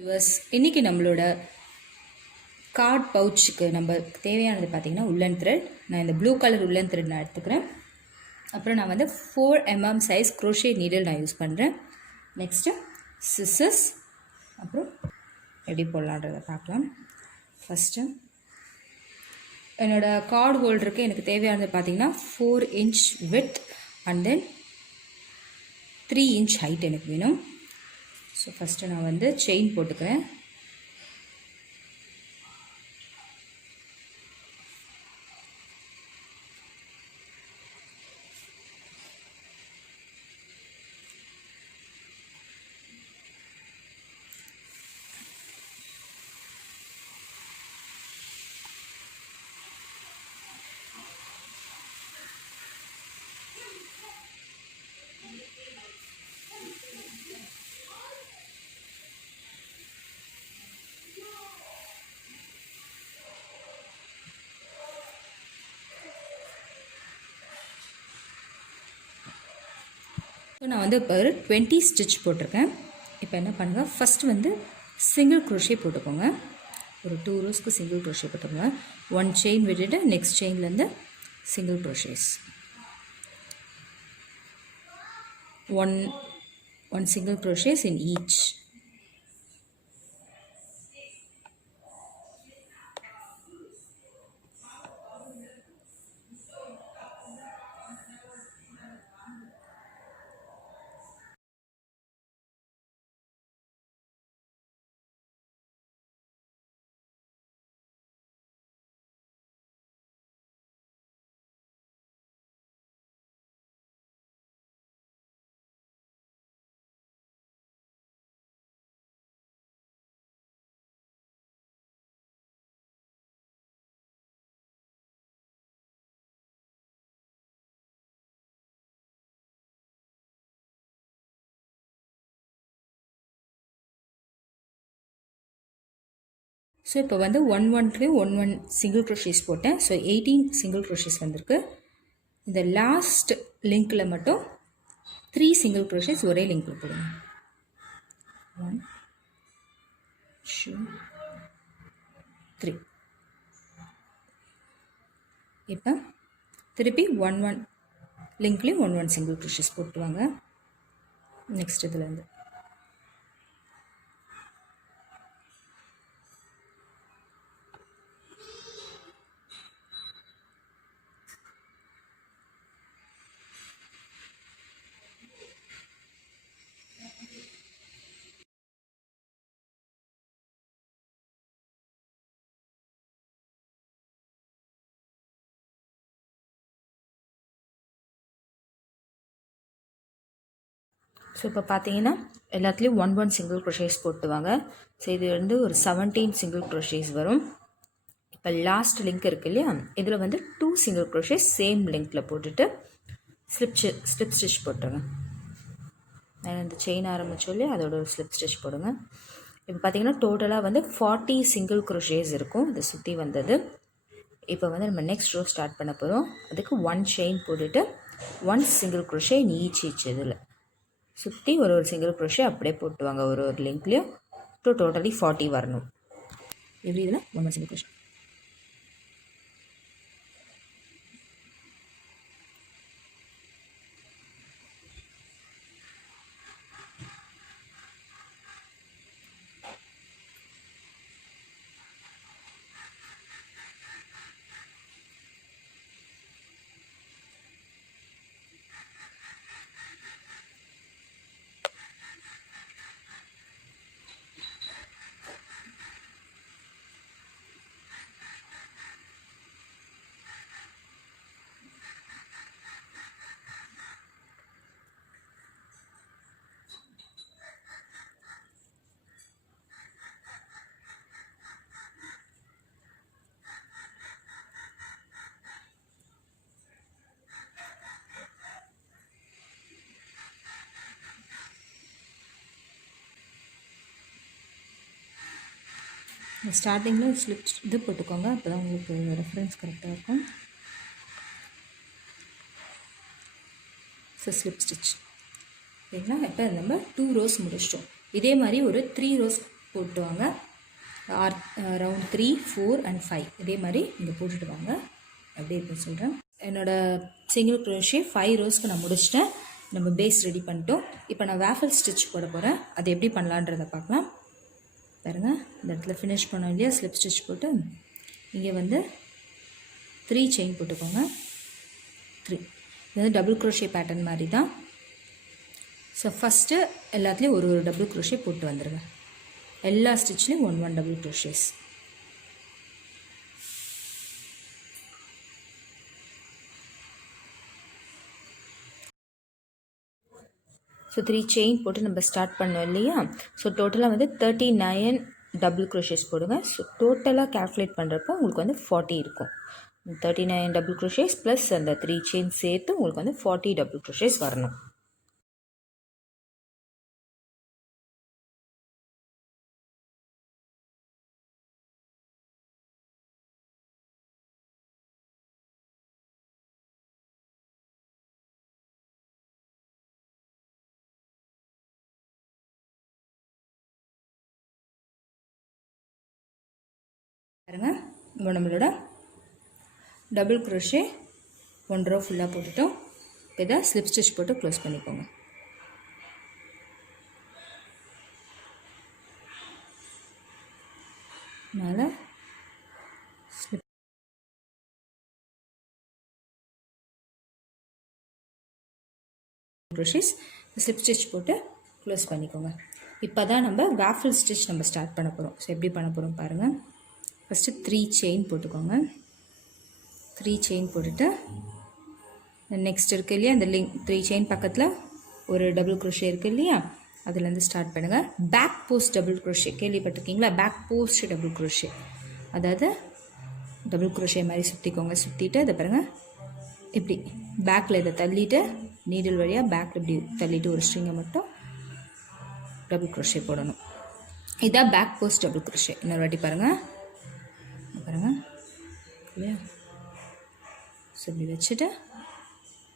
Viewers, இன்னைக்கு நம்மளோட card பவுச்சுக்கு நம்ம தேவையானது பார்த்தீங்கன்னா உள்ளன் த்ரெட். நான் இந்த ப்ளூ கலர் உள்ளன் த்ரெட் நான் எடுத்துக்கிறேன். அப்புறம் நான் வந்து 4mm சைஸ் க்ரோஷே நீடில் நான் யூஸ் பண்ணுறேன். நெக்ஸ்ட்டு சிசர்ஸ், அப்புறம் எப்படி போடலான்றதை பார்க்கலாம். ஃபஸ்ட்டு என்னோடய கார்டு ஹோல்டருக்கு எனக்கு தேவையானது பார்த்தீங்கன்னா 4 inch width and then 3 inch height எனக்கு வேணும். ஸோ ஃபஸ்ட்டு நான் வந்து செயின் போட்டுக்கிறேன். ஸோ நான் வந்து இப்போ 20 ஸ்டிச் போட்டிருக்கேன். இப்போ என்ன பண்ணுங்கள், ஃபஸ்ட்டு வந்து சிங்கிள் க்ரோஷே போட்டுக்கோங்க. ஒரு 2 ரோஸ்க்கு சிங்கிள் க்ரோஷே போட்டுக்கோங்க. 1 செயின் விட்டுட்டு நெக்ஸ்ட் செயின்லேருந்து single crochets, one single crochets in each. So இப்போ வந்து 1 சிங்கிள் க்ரோஷேஸ் போட்டேன். ஸோ 18 சிங்கிள் க்ரோஷேஸ் வந்திருக்கு. இந்த லாஸ்ட் லிங்க்கில் மட்டும் 3 சிங்கிள் க்ரோஷேஸ் ஒரே லிங்க்கில் போடுங்க. 1 2 3. இப்போ திருப்பி 1 லிங்க்லேயும் 1 சிங்கிள் க்ரோஷேஸ் போட்டுவாங்க. நெக்ஸ்ட் இதுலேருந்து ஸோ இப்போ பார்த்தீங்கன்னா எல்லாத்துலேயும் 1 சிங்கிள் க்ரோஷேஸ் போட்டுவாங்க. ஸோ இது வந்து ஒரு 17 சிங்கிள் க்ரோஷேஸ் வரும். இப்போ லாஸ்ட் லிங்க் இருக்குது இல்லையா, இதில் வந்து 2 சிங்கிள் க்ரோஷேஸ் சேம் லிங்க்கில் போட்டுட்டு ஸ்லிப் ஸ்டிச் போட்டுருங்க. நான் இந்த செயின் ஆரம்பிச்சோம் இல்லையா, அதோட ஒரு ஸ்லிப் ஸ்டிச் போடுங்க. இப்போ பார்த்தீங்கன்னா டோட்டலாக வந்து 40 சிங்கிள் க்ரோஷேஸ் இருக்கும் இது சுற்றி வந்தது. இப்போ வந்து நம்ம நெக்ஸ்ட் ரோ ஸ்டார்ட் பண்ண போகிறோம். அதுக்கு 1 செயின் போட்டுட்டு 1 சிங்கிள் க்ரோஷே ஈச் இதில் சுற்றி ஒரு சிங்கிள் க்ரோஷே அப்படியே போட்டுவாங்க ஒரு லிங்க்லேயும். டோட்டலி 40 வரணும். எப்படி இதில் 1 சிங்கிள் க்ரோஷே. ஸ்டார்டிங்கில் ஸ்லிப் இது போட்டுக்கோங்க, அப்போ தான் உங்களுக்கு ரெஃபரன்ஸ் கரெக்டாக இருக்கும். ஸோ ஸ்லிப் ஸ்டிச் சரிங்களா. இப்போ நம்ம 2 rows முடிச்சிட்டோம். இதே மாதிரி ஒரு 3 rows போட்டு வாங்க. ரவுண்ட் 3, 4 and 5 இதே மாதிரி நீங்கள் போட்டுட்டு வாங்க. எப்படி இருக்குன்னு சொல்கிறேன். என்னோடய சிங்கிள் க்ரோஷே 5 ரோஸ்க்கு நான் முடிச்சிட்டேன். நம்ம பேஸ் ரெடி பண்ணிட்டோம். இப்போ நான் வேஃபல் ஸ்டிச் போட போகிறேன். அது எப்படி பண்ணலான்றதை பார்க்கலாம். பாருங்கள், இந்த இடத்துல ஃபினிஷ் பண்ணோம் இல்லையா, ஸ்லிப் ஸ்டிச் போட்டு இங்கே வந்து 3 செயின் போட்டுக்கோங்க. 3 இது வந்து டபுள் க்ரோஷே பேட்டர்ன் மாதிரி தான். ஸோ ஃபஸ்ட்டு எல்லாத்துலேயும் ஒரு டபுள் க்ரோஷே போட்டு வந்துடுங்க. எல்லா ஸ்டிச்லேயும் 1 டபுள் க்ரோஷேஸ். ஸோ 3 செயின் போட்டு நம்ம ஸ்டார்ட் பண்ணோம் இல்லையா. ஸோ டோட்டலாக வந்து 39 டபுள் க்ரோஷேஸ் போடுங்க. ஸோ டோட்டலாக கேல்குலேட் பண்ணுறப்போ உங்களுக்கு வந்து 40 இருக்கும். 39 டபுள் க்ரோஷேஸ் ப்ளஸ் அந்த 3 செயின் சேர்த்து உங்களுக்கு வந்து 40 டபுள் க்ரோஷேஸ் வரணும். பாருங்க, இப்போ நம்மளோட டபுள் க்ரோஷே 1 ரோ ஃபுல்லாக போட்டுட்டோம். இதை ஸ்லிப் ஸ்டிச் போட்டு க்ளோஸ் பண்ணிக்கோங்க. மேலே ஸ்லிப் க்ரோஷேஸ் ஸ்லிப் ஸ்டிச் போட்டு க்ளோஸ் பண்ணிக்கோங்க. இப்போ தான் நம்ம வேஃபல் ஸ்டிச் நம்ம ஸ்டார்ட் பண்ண போகிறோம். ஸோ எப்படி பண்ண போகிறோம் பாருங்கள். ஃபஸ்ட்டு 3 செயின் போட்டுக்கோங்க. 3 செயின் போட்டுட்டு நெக்ஸ்ட் இருக்குது இல்லையா, அந்த லிங்க் 3 செயின் பக்கத்தில் ஒரு டபுள் க்ரோஷே இருக்குது இல்லையா, அதுலேருந்து ஸ்டார்ட் பண்ணுங்கள். பேக் போஸ்ட் டபுள் க்ரோஷே கேள்விப்பட்டிருக்கீங்களா? பேக் போஸ்ட் டபுள் க்ரோஷே, அதாவது டபுள் க்ரோஷே மாதிரி சுற்றிக்கோங்க. சுற்றிட்டு அதை பாருங்கள், இப்படி பேக்கில் இதை தள்ளிட்டு நீடில் வழியாக பேக்கில் இப்படி தள்ளிட்டு ஒரு ஸ்ட்ரிங்கை மட்டும் டபுள் க்ரோஷே போடணும். இதான் பேக் போஸ்ட் டபுள் க்ரோஷே. இன்னொரு வாட்டி பாருங்கள் இல்லையா. ஸோ இப்படி வச்சுட்டு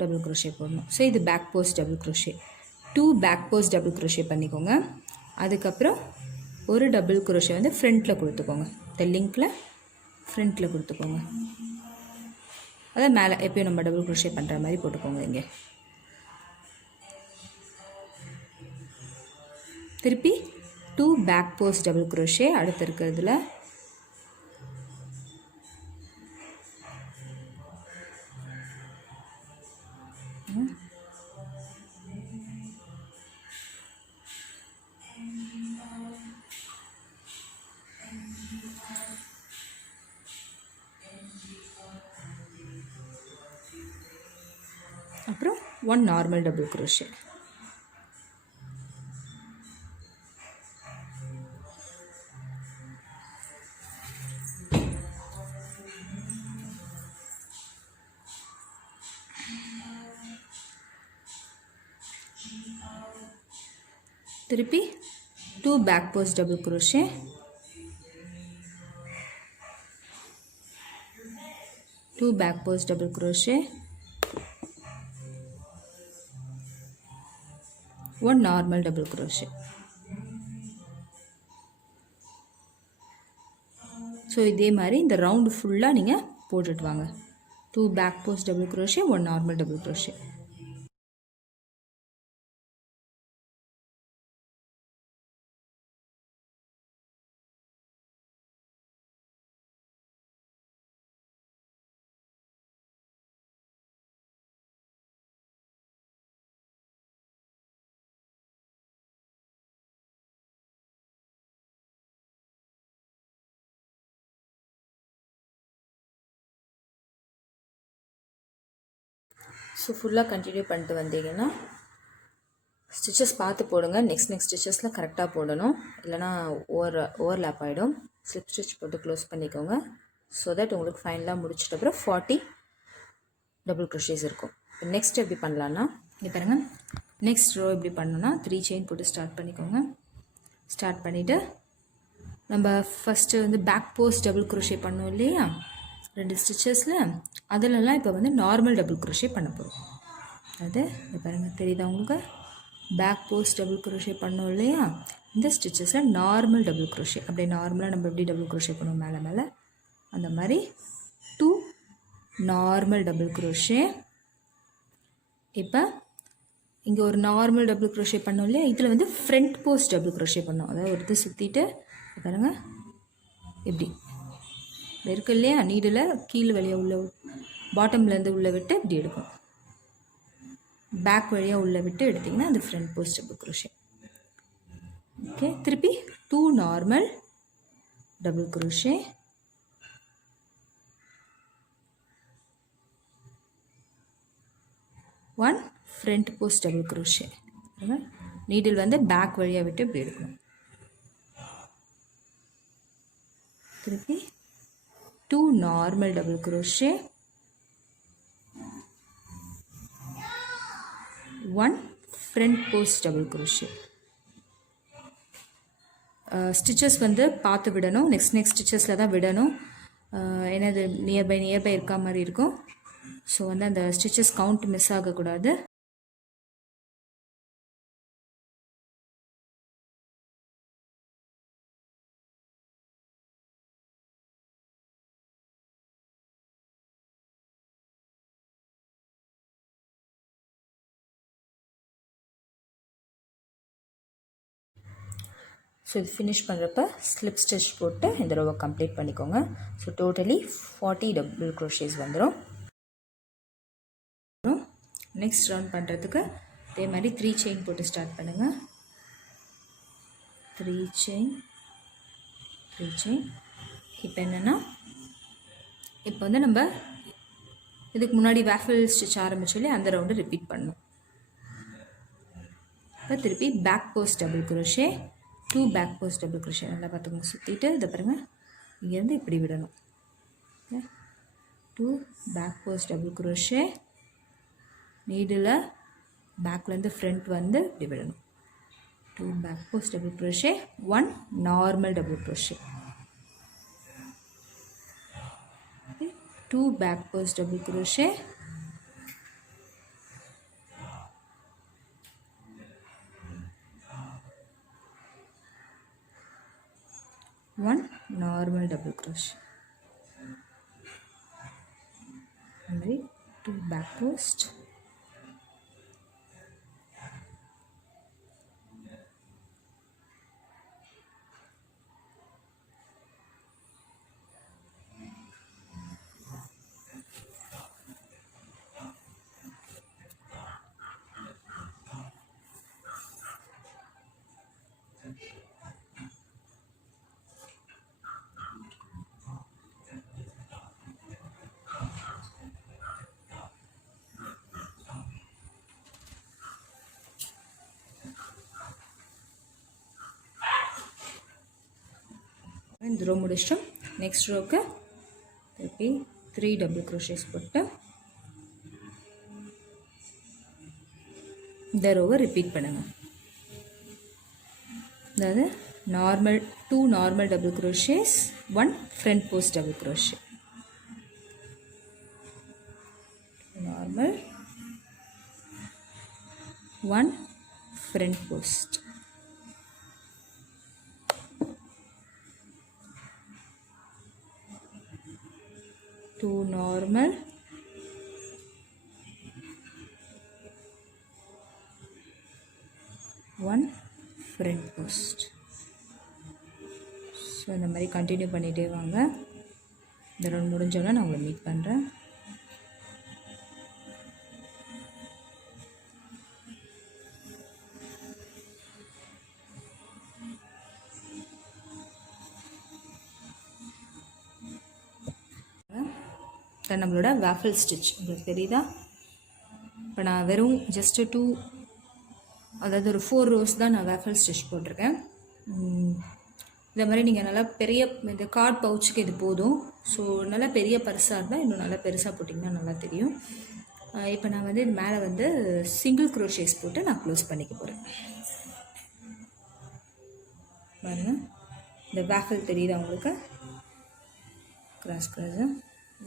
டபுள் க்ரோஷே போடணும். ஸோ இது back post double crochet. 2 back post double crochet பண்ணிக்கோங்க. அதுக்கப்புறம் ஒரு டபுள் க்ரோஷே வந்து ஃப்ரண்ட்டில் கொடுத்துக்கோங்க. இந்த லிங்கில் ஃப்ரண்ட்டில் கொடுத்துக்கோங்க. அதான் மேலே எப்பயும் நம்ம டபுள் க்ரோஷே பண்ணுற மாதிரி போட்டுக்கோங்க. இங்கே திருப்பி 2 பேக் போஸ்ட் டபுள் க்ரோஷே அடுத்து இருக்கிறதுல அப்புறம் 1 நார்மல் டபுள் க்ரோஷே. திருப்பி 2 back post double crochet. 2 back post double crochet. 1 normal double crochet. So இதே மாதிரி இந்த ரவுண்டு ஃபுல்லாக நீங்கள் போட்டுட்டு வாங்க. 2 back post double crochet, 1 normal double crochet. So ஃபுல்லாக கண்டினியூ பண்ணிட்டு வந்தீங்கன்னா ஸ்டிச்சஸ் பார்த்து போடுங்க. நெக்ஸ்ட் ஸ்டிச்சஸில் கரெக்டாக போடணும், இல்லைனா ஓவர்லேப் ஆகிடும். ஸ்லிப் ஸ்டிச் போட்டு க்ளோஸ் பண்ணிக்கோங்க. ஸோ தட் உங்களுக்கு ஃபைனலாக முடிச்சிட்ட அப்புறம் 40 டபுள் க்ரோஷேஸ் இருக்கும். இப்போ நெக்ஸ்ட் எப்படி பண்ணலான்னா, இங்கே பாருங்கள், நெக்ஸ்ட் ரோ எப்படி பண்ணணுன்னா 3 செயின் போட்டு ஸ்டார்ட் பண்ணிக்கோங்க. ஸ்டார்ட் பண்ணிவிட்டு நம்ம ஃபஸ்ட்டு வந்து பேக் போஸ்ட் டபுள் க்ரோஷே பண்ணோம் இல்லையா 2 ஸ்டிச்சஸில், அதிலெல்லாம் இப்போ வந்து நார்மல் டபுள் க்ரோஷே பண்ண போகிறோம். அது பாருங்கள், தெரியுதா உங்களுக்கு? பேக் போஸ்ட் டபுள் க்ரோஷே பண்ணோம் இல்லையா, இந்த ஸ்டிச்சஸில் நார்மல் டபுள் க்ரோஷே, அப்படியே நார்மலாக நம்ம எப்படி டபுள் க்ரோஷே பண்ணுவோம் மேலே மேலே அந்த மாதிரி 2 நார்மல் டபுள் க்ரோஷே. இப்போ இங்கே ஒரு நார்மல் டபுள் க்ரோஷே பண்ணோம் இல்லையா, இதில் வந்து ஃப்ரண்ட் போஸ்ட் டபுள் க்ரோஷே பண்ணோம். அதாவது ஒரு இது சுற்றிட்டு பாருங்கள் இப்படி இருக்கு இல்லையா, நீடில் கீழ் வழியாக உள்ள பாட்டம்லேருந்து உள்ளே விட்டு இப்படி எடுக்கும், பேக் வழியாக உள்ளே விட்டு எடுத்திங்கன்னா அது front post double crochet. Okay, திருப்பி 2 normal double crochet, 1 front post double crochet. Needle வந்து பேக் வழியாக விட்டு இப்படி எடுக்கணும். திருப்பி 2 normal double crochet, 1 front post double crochet. Stitches வந்து பார்த்து விடணும், நெக்ஸ்ட் ஸ்டிச்சஸில் தான் விடணும், ஏன்னா இது நியர்பை இருக்கா மாதிரி இருக்கும். ஸோ வந்து அந்த ஸ்டிச்சஸ் கவுண்ட் மிஸ் ஆகக்கூடாது. ஸோ இது ஃபினிஷ் பண்ணுறப்ப ஸ்லிப் ஸ்டிச் போட்டு இந்த ரோவை கம்ப்ளீட் பண்ணிக்கோங்க. ஸோ டோட்டலி 40 டபுள் க்ரோஷேஸ் வந்துடும். நெக்ஸ்ட் ரவுண்ட் பண்ணுறதுக்கு அதே மாதிரி 3 செயின் போட்டு ஸ்டார்ட் பண்ணுங்கள். 3 செயின். இப்போ என்னென்னா, இப்போ வந்து நம்ம இதுக்கு முன்னாடி வேஃபில் ஸ்டிச் ஆரம்பிச்சோம் இல்லையா, அந்த ரவுண்டு ரிப்பீட் பண்ணணும். இப்போ திருப்பி back post double crochet, 2 back post double crochet. நல்லா பார்த்துக்கோங்க, சுற்றிட்டு இதை பாருங்கள் இங்கேருந்து இப்படி விடணும். 2 back post double crochet, needle பேக்லேருந்து ஃப்ரண்ட் வந்து இப்படி விடணும். 2 back post double crochet, 1 normal double crochet, 2 back post double crochet, 1 normal double crochet. அந்த மாதிரி 2 பேக் போஸ்ட், இந்த ரோ முடிச்சிட்டோம். நெக்ஸ்ட் ரோக்கு திருப்பி 3 டபுள் க்ரோஷேஸ் போட்டு இந்த ரோவை ரிப்பீட் பண்ணுங்கள். அதாவது normal 2 normal double crochets, 1 front post double crochet. Normal, 1 front post, 2 normal, 1 front post. So இந்த மாதிரி கண்டினியூ பண்ணிகிட்டே வாங்க. இந்த ரவுண்ட் முடிஞ்சோன்னா நான் உங்களை மீட் பண்ணுறேன். நம்மளோட வேஃபில் ஸ்டிச் உங்களுக்கு தெரியுதா? இப்போ நான் வெறும் ஜஸ்ட்டு 2, அதாவது ஒரு 4 ரோஸ் தான் நான் வேஃபில் ஸ்டிச் போட்டிருக்கேன். இந்த மாதிரி நீங்கள் நல்லா பெரிய இந்த கார்ட் பவுச்சுக்கு இது போதும். ஸோ நல்லா பெரிய பர்ஸாக இருந்தால் இன்னும் நல்லா பெருசாக போட்டிங்கன்னா நல்லா தெரியும். இப்போ நான் வந்து இது மேலே வந்து சிங்கிள் க்ரோஷேஸ் போட்டு நான் க்ளோஸ் பண்ணிக்க போகிறேன். பாருங்கள், இந்த வேஃபில் தெரியுதா உங்களுக்கு? கிராஸ் கிராஸாக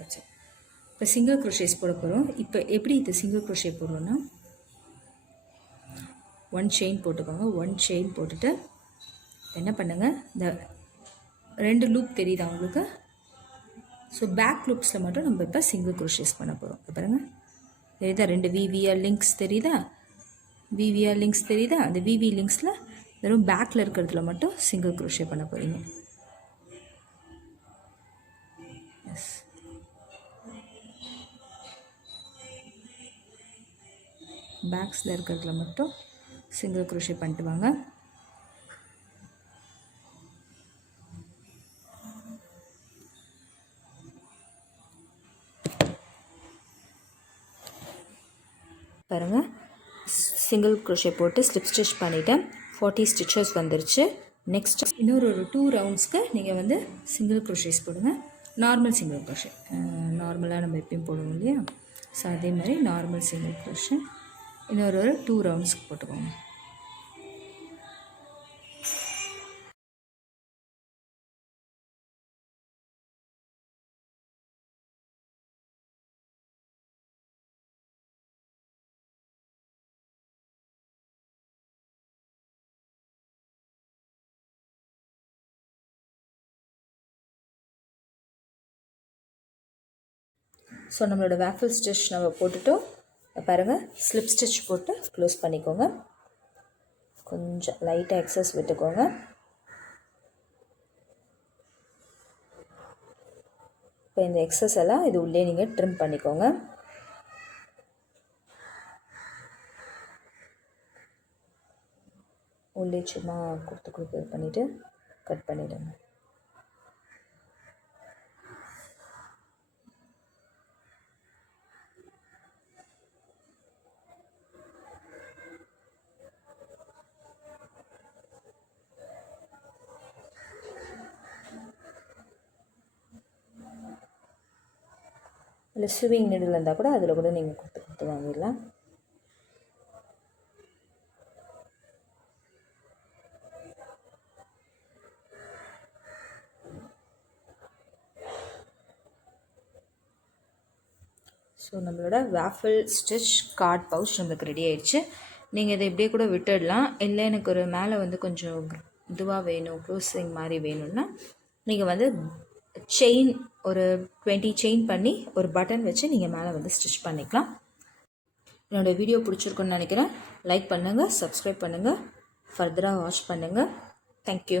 வச்சு இப்போ சிங்கிள் க்ரோஷேஸ் போட போகிறோம். இப்போ எப்படி இது சிங்கிள் க்ரோஷே போடுறோன்னா, 1 செயின் போட்டுக்கோங்க. 1 செயின் போட்டுட்டு என்ன பண்ணுங்கள், இந்த 2 லூப் தெரியுதா உங்களுக்கு? ஸோ பேக் லூப்ஸில் மட்டும் நம்ம இப்போ சிங்கிள் க்ரோஷேஸ் பண்ண போகிறோம். பாருங்கள், தெரியுதா? 2 விவிஆர் லிங்க்ஸ் தெரியுதா? விவிஆர் லிங்க்ஸ் தெரியுதா? அந்த விவி லிங்க்ஸில் வெறும் பேக்கில் இருக்கிறதுல மட்டும் சிங்கிள் க்ரோஷே பண்ண போகிறீங்க. எஸ், பேக்ஸில் இருக்கிறதுல மட்டும் சிங்கிள் க்ரோஷே பண்ணிட்டு வாங்க. பாருங்கள், சிங்கிள் க்ரோஷே போட்டு ஸ்லிப் ஸ்டிச் பண்ணிவிட்டேன். 40 ஸ்டிச்சஸ் வந்துருச்சு. நெக்ஸ்ட் இன்னொரு 2 ரவுண்ட்ஸ்க்கு நீங்கள் வந்து சிங்கிள் க்ரோஷேஸ் போடுங்க. நார்மல் சிங்கிள் க்ரோஷே, நார்மலாக நம்ம எப்பயும் போடுவோம் இல்லையா? ஸோ அதே மாதிரி நார்மல் சிங்கிள் க்ரோஷே இன்னொரு 2 ரவுண்ட்ஸ்க்கு போட்டுக்கோங்க. ஸோ நம்மளோட வேஃபில் ஸ்டிச் நம்ம போட்டுட்டோம். பாருங்கள், ஸ்லிப் ஸ்டிச் போட்டு க்ளோஸ் பண்ணிக்கோங்க. கொஞ்சம் லைட்டாக எக்ஸஸ் விட்டுக்கோங்க. இப்போ இந்த எக்ஸஸ் எல்லாம் இது உள்ளே நீங்கள் ட்ரிம் பண்ணிக்கோங்க. உள்ளே சும்மா கொடுத்து பண்ணிவிட்டு கட் பண்ணிவிடுங்க. இல்லை ஸ்விவிங் நீடில் இருந்தால் கூட அதில் கூட நீங்கள் கொடுத்து வாங்கிடலாம். ஸோ நம்மளோட வேஃபில் ஸ்டிச் கார்ட் பவுச் நம்மளுக்கு ரெடி ஆயிடுச்சு. நீங்கள் இதை இப்படியே கூட விட்டுடலாம். இல்லை எனக்கு ஒரு மேலே வந்து கொஞ்சம் இதுவாக வேணும், க்ளோஸிங் மாதிரி வேணும்னா நீங்கள் வந்து செயின் ஒரு 20 செயின் பண்ணி ஒரு பட்டன் வச்சு நீங்கள் மேலே வந்து ஸ்டிச் பண்ணிக்கலாம். என்னோடய வீடியோ பிடிச்சிருக்குன்னு நினைக்கிறேன். லைக் பண்ணுங்கள், சப்ஸ்கிரைப் பண்ணுங்கள், ஃபர்தராக வாட்ச் பண்ணுங்கள். தேங்க்யூ.